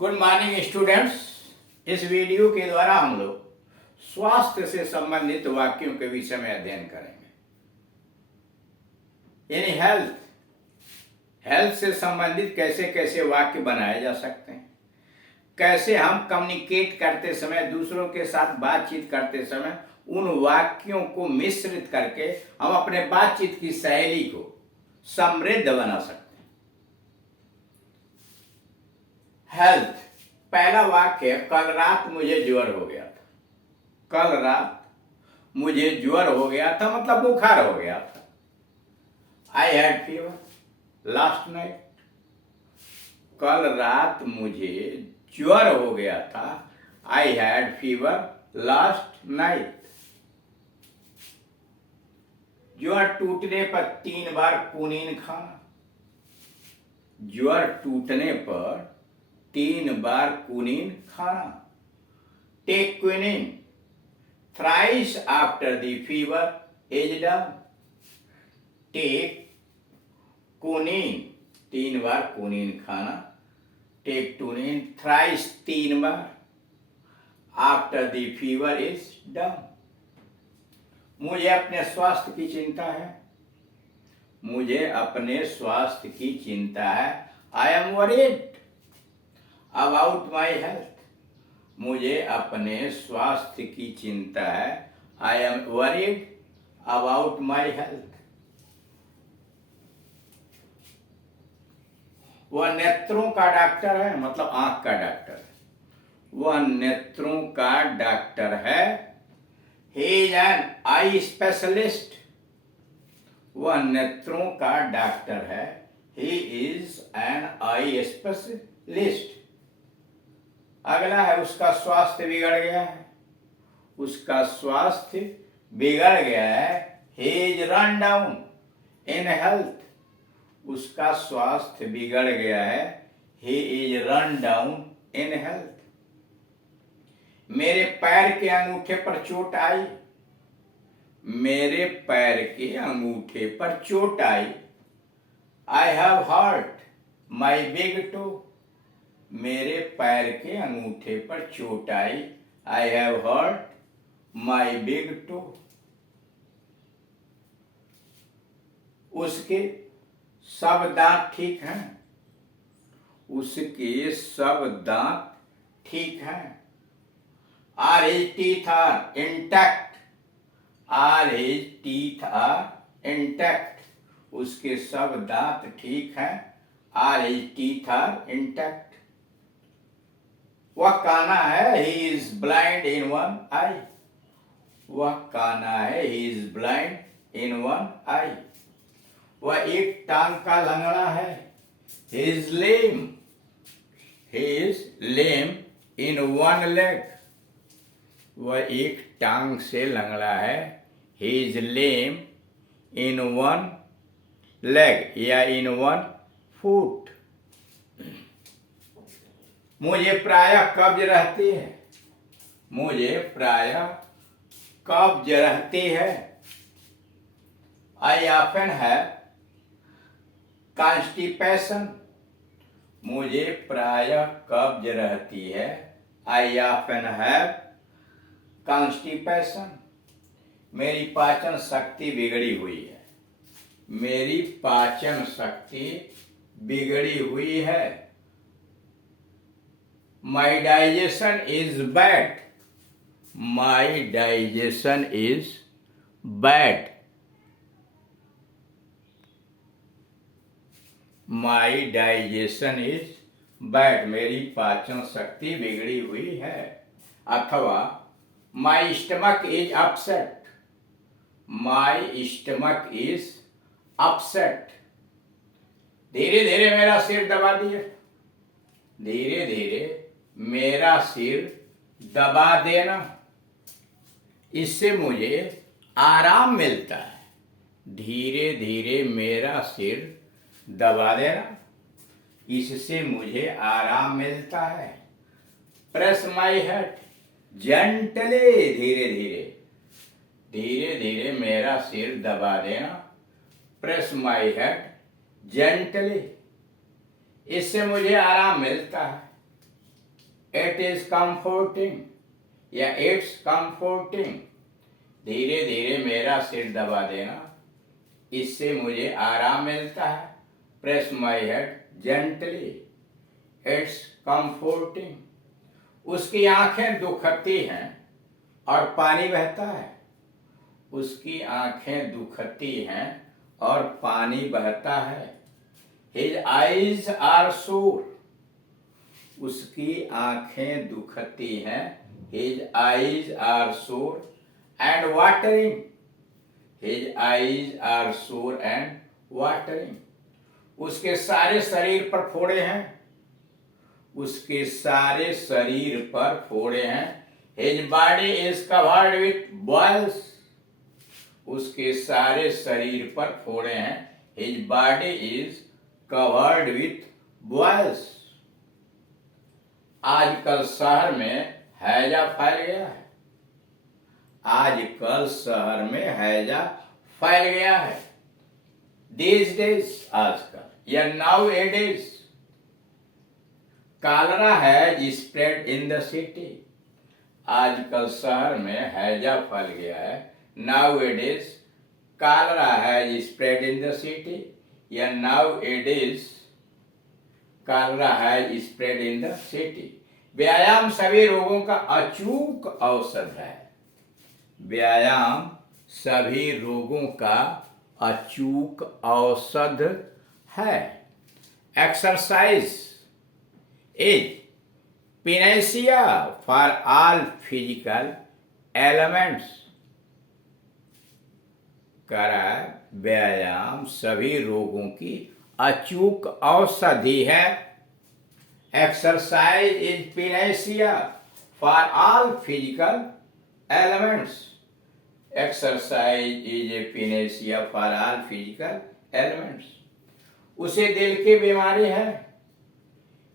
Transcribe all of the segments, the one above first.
Good morning students. इस video के द्वारा हम लोग स्वास्थ्य से संबंधित वाक्यों के विषय में अध्ययन करेंगे। यानी हेल्थ से संबंधित कैसे कैसे वाक्य बनाए जा सकते हैं, कैसे हम कम्युनिकेट करते समय, दूसरों के साथ बातचीत करते समय उन वाक्यों को मिश्रित करके हम अपने बातचीत की शैली को समृद्ध बना सकते हैं। हेल्थ, पहला वाक्य, कल रात मुझे ज्वर हो गया था। कल रात मुझे ज्वर हो गया था मतलब बुखार हो गया था। I had fever last night. कल रात मुझे ज्वर हो गया था। I had fever last night. ज्वर टूटने पर 3 बार क्विनीन खाना। ज्वर टूटने पर 3 बार क्विनीन खाना। Take quinine thrice after the fever is down. Take quinine 3 बार क्विनीन खाना। टेक क्विनीन थ्राइस 3 बार after the fever is down. मुझे अपने स्वास्थ्य की चिंता है। मुझे अपने स्वास्थ्य की चिंता है। I am worried about my health. मुझे अपने स्वास्थ्य की चिंता है। I am worried about my health. वह नेत्रों का डॉक्टर है, मतलब आंख का डॉक्टर है। वह नेत्रों का डॉक्टर है। He is an eye specialist. वह नेत्रों का डॉक्टर है। He is an eye specialist. अगला है, उसका स्वास्थ्य बिगड़ गया है। उसका स्वास्थ्य बिगड़ गया है। He is run down in health. उसका स्वास्थ्य बिगड़ गया है। He is run down in health. मेरे पैर के अंगूठे पर चोट आई। मेरे पैर के अंगूठे पर चोट आई। I have hurt my big toe. मेरे पैर के अंगूठे पर चोट आई। I have hurt my big toe. उसके सब दांत ठीक हैं। उसके सब दांत ठीक हैं। Are his teeth are intact? Are his teeth are intact? उसके सब दांत ठीक हैं। Are his teeth are intact? वह काना है। He is blind in one eye. वह काना है। He is blind in one eye. वह एक टांग का लंगड़ा है। He is lame. He is lame in one leg. वह एक टांग से लंगड़ा है। He is lame in one leg या in one foot. मुझे प्रायः कब्ज रहती है। मुझे प्रायः कब्ज रहती है। I often have constipation. मुझे प्रायः कब्ज रहती है। I often have constipation. मेरी पाचन शक्ति बिगड़ी हुई है। मेरी पाचन शक्ति बिगड़ी हुई है। My digestion is bad. My digestion is bad. My digestion is bad. मेरी पाचन शक्ति बिगड़ी हुई है। अथवा My stomach is upset. My stomach is upset. धीरे धीरे मेरा सिर दबा दिए। धीरे धीरे मेरा सिर दबा देना। इससे मुझे आराम मिलता है। धीरे धीरे मेरा सिर दबा देना, इससे मुझे आराम मिलता है। Press my head gently. धीरे धीरे, धीरे धीरे मेरा सिर दबा देना। प्रेस माई हेड जेंटली, इससे मुझे आराम मिलता है। इट इज कंफर्टिंग या इट्स कंफर्टिंग। धीरे धीरे मेरा सिर दबा देना, इससे मुझे आराम मिलता है। Press my head gently, it's comforting. उसकी आंखें दुखती हैं और पानी बहता है। उसकी आंखें दुखती हैं और पानी बहता है। हिज आईज आर सोर, उसकी आंखें दुखती हैं। His eyes are sore and watering, his eyes are sore and watering. उसके सारे शरीर पर फोड़े हैं, उसके सारे शरीर पर फोड़े हैं। His body is covered with boils, उसके सारे शरीर पर फोड़े हैं। His body is covered with boils. आजकल शहर में हैजा फैल गया है, आजकल शहर में हैजा फैल गया है। these days, आजकल या नाउ ए डेज, कॉलरा है स्प्रेड इन द सिटी। आजकल शहर में हैजा फैल गया है। नाउ ए डेज कॉलरा है स्प्रेड इन द सिटी या नाउ ए डेज कॉलरा है स्प्रेड इन द सिटी। व्यायाम सभी रोगों का अचूक औषध है। व्यायाम सभी रोगों का अचूक औषध है। Exercise is panacea for all physical ailments. करा व्यायाम सभी रोगों की अचूक औषधि है। Exercise is panacea for all physical ailments. Exercise is a panacea for all physical ailments. उसे दिल की बीमारी है।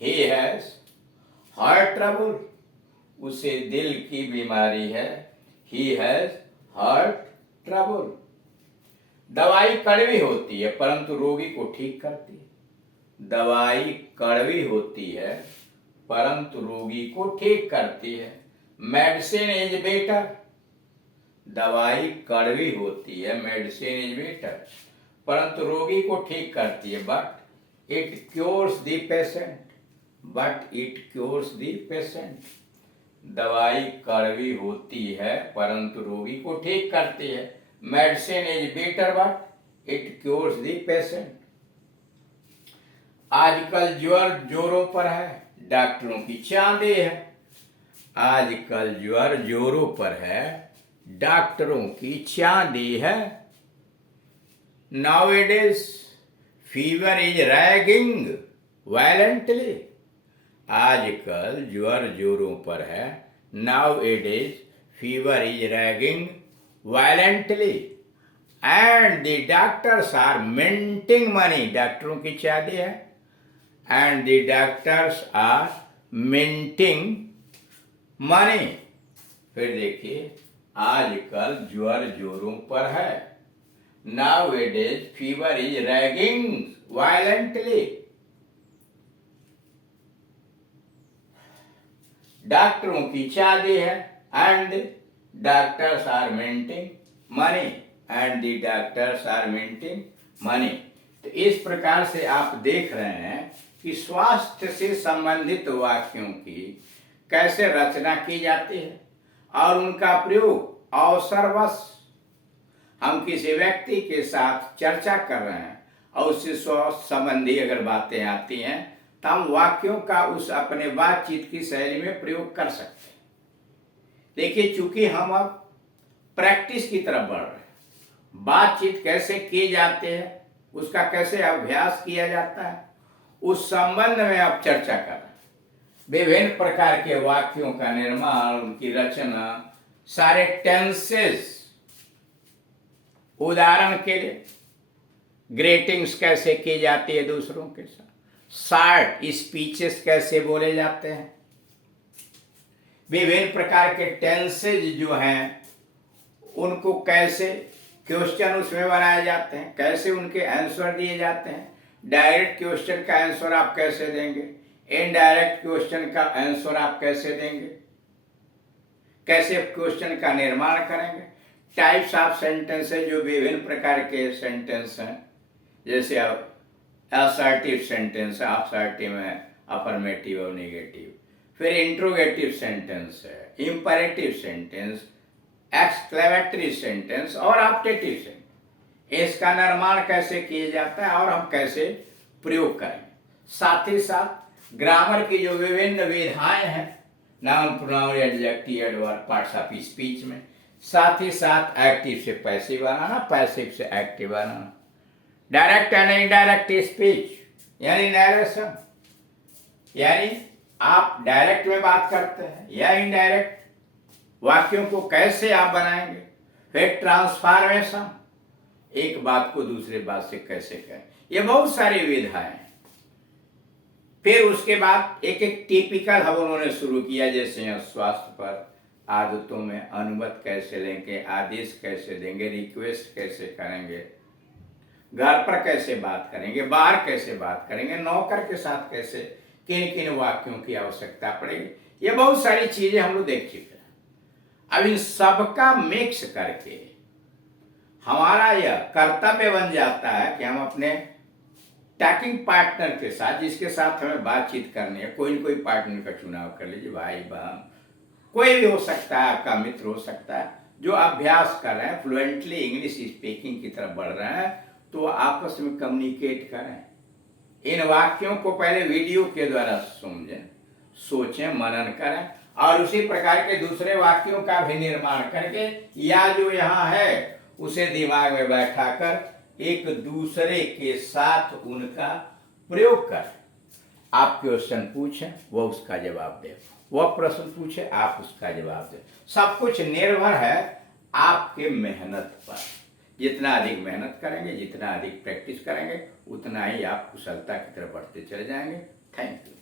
ही हैज हार्ट ट्रबल, उसे दिल की बीमारी है। He has heart trouble. दवाई कड़वी होती है परंतु रोगी को ठीक करती है। दवाई कड़वी होती है परंतु रोगी को ठीक करती है। मेडिसिन इज बेटर, दवाई कड़वी होती है, मेडिसिन इज बेटर, परंतु रोगी को ठीक करती है। But it cures the patient, but it cures the patient. दवाई कड़वी होती है परंतु रोगी को ठीक करती है। Medicine is better but it cures the patient. आजकल ज्वर जोरों पर है, डॉक्टरों की चांदी है। आजकल ज्वर जोरों पर है, डॉक्टरों की चांदी है। Nowadays fever is raging violently, आजकल ज्वर जोरों पर है। Nowadays fever is raging violently and the doctors are minting money, डॉक्टरों की चांदी है। and the doctors are minting money। फिर देखिए आजकल ज्वर जोरों पर है। Nowadays fever is raging violently। डॉक्टरों की चांदी है and doctors are minting money, and the doctors are minting money। तो इस प्रकार से आप देख रहे हैं कि स्वास्थ्य से संबंधित वाक्यों की कैसे रचना की जाती है और उनका प्रयोग अवसरवश हम किसी व्यक्ति के साथ चर्चा कर रहे हैं और उससे स्वास्थ्य संबंधी अगर बातें आती हैं तो हम वाक्यों का उस अपने बातचीत की शैली में प्रयोग कर सकते हैं। देखिए चूंकि हम अब प्रैक्टिस की तरफ बढ़ रहे हैं, बातचीत कैसे किए जाते हैं, उसका कैसे अभ्यास किया जाता है, उस संबंध में अब चर्चा कर रहे हैं। विभिन्न प्रकार के वाक्यों का निर्माण, उनकी रचना, सारे टेंसेस, उदाहरण के लिए ग्रीटिंग्स कैसे की जाती है दूसरों के साथ, शॉर्ट स्पीचेस कैसे बोले जाते हैं, विभिन्न प्रकार के टेंसेज जो हैं उनको कैसे क्वेश्चन उसमें बनाए जाते हैं, कैसे उनके आंसर दिए जाते हैं, डायरेक्ट क्वेश्चन का आंसर आप कैसे देंगे, इनडायरेक्ट क्वेश्चन का आंसर आप कैसे देंगे, कैसे क्वेश्चन का निर्माण करेंगे। टाइप्स ऑफ सेंटेंस है, जो विभिन्न प्रकार के सेंटेंस हैं, जैसे असर्टिव सेंटेंस है, असर्टिव है, अफर्मेटिव और नेगेटिव। फिर इंट्रोगेटिव सेंटेंस है, इंपरेटिव सेंटेंस, एक्सक्लेमेटरी सेंटेंस और ऑप्टेटिव सेंटेंस। इसका निर्माण कैसे किया जाता है और हम कैसे प्रयोग करेंगे। साथ ही साथ ग्रामर की जो विभिन्न विधाएं हैं, noun, pronoun, adjective, adverb, parts of speech में, साथ ही साथ एक्टिव से पैसिव बनाना, पैसिव से active banana, direct and indirect speech यानी नैरेशन, यानी आप डायरेक्ट में बात करते हैं या इनडायरेक्ट, वाक्यों को कैसे आप बनाएंगे। फिर ट्रांसफॉर्मेशन, एक बात को दूसरे बात से कैसे करें, ये बहुत सारी विधाएं हैं। फिर उसके बाद एक एक टिपिकल हम उन्होंने शुरू किया, जैसे स्वास्थ्य पर, आदतों में अनुमत कैसे लेंगे, आदेश कैसे देंगे, रिक्वेस्ट कैसे करेंगे, घर पर कैसे बात करेंगे, बाहर कैसे बात करेंगे, नौकर के साथ कैसे, किन किन वाक्यों की आवश्यकता पड़ेगी, ये बहुत सारी चीजें हम लोग देख चुके हैं। अब इन सबका मिक्स करके हमारा यह कर्तव्य बन जाता है कि हम अपने टॉकिंग पार्टनर के साथ, जिसके साथ हमें बातचीत करनी है, कोई न कोई पार्टनर का चुनाव कर लीजिए, भाई बहन कोई भी हो सकता है, आपका मित्र हो सकता है, जो अभ्यास कर रहे हैं, फ्लुएंटली इंग्लिश स्पीकिंग की तरफ बढ़ रहे हैं, तो आपस में कम्युनिकेट करें। इन वाक्यों को पहले वीडियो के द्वारा समझें, सोचें, मनन करें और उसी प्रकार के दूसरे वाक्यों का भी निर्माण करके, या जो यहाँ है उसे दिमाग में बैठाकर एक दूसरे के साथ उनका प्रयोग करें। आप क्वेश्चन पूछें, वो उसका जवाब दे, वह प्रश्न पूछे, आप उसका जवाब दें। सब कुछ निर्भर है आपके मेहनत पर। जितना अधिक मेहनत करेंगे, जितना अधिक प्रैक्टिस करेंगे, उतना ही आप कुशलता की तरफ बढ़ते चले जाएंगे। Thank you.